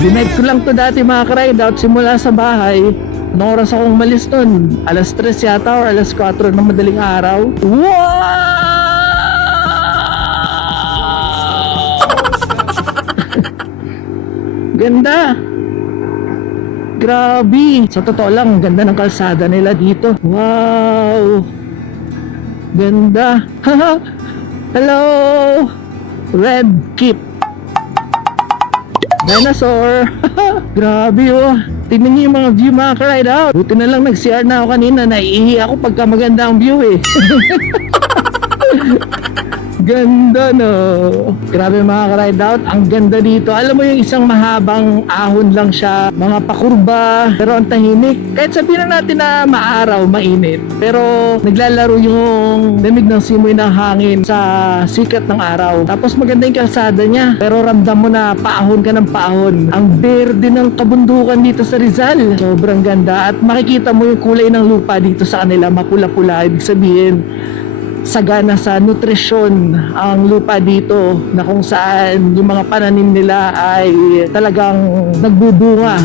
Dinive ko lang to dati mga ka-ride out simula sa bahay. Anong oras akong malis nun? Alas 3 yata or alas 4 ng madaling araw. Wow! Ganda! Grabe! Sa totoo lang, ganda ng kalsada nila dito. Wow! Ganda! Hello! Red Keep! Dinosaur! Grabe oh! Tingnan niyo yung mga view mga ka-ride out. Buti na lang nag-CR na ako kanina. Naiihi ako pagka maganda ang view eh. Ganda no. Grabe mga ka-ride out. Ang ganda dito. Alam mo yung isang mahabang ahon lang siya. Mga pakurba. Pero ang tahimik. Kahit sabihin lang natin na maaraw, mainit. Pero naglalaro yung lamig ng simoy ng hangin sa sikat ng araw. Tapos maganda yung kalsada niya. Pero ramdam mo na paahon ka ng paahon. Ang berde ng kabundukan dito sa Rizal. Sobrang ganda. At makikita mo yung kulay ng lupa dito sa kanila. Mapula-pula. Ibig sabihin sagana sa nutrisyon ang lupa dito na kung saan yung mga pananim nila ay talagang nagbubunga.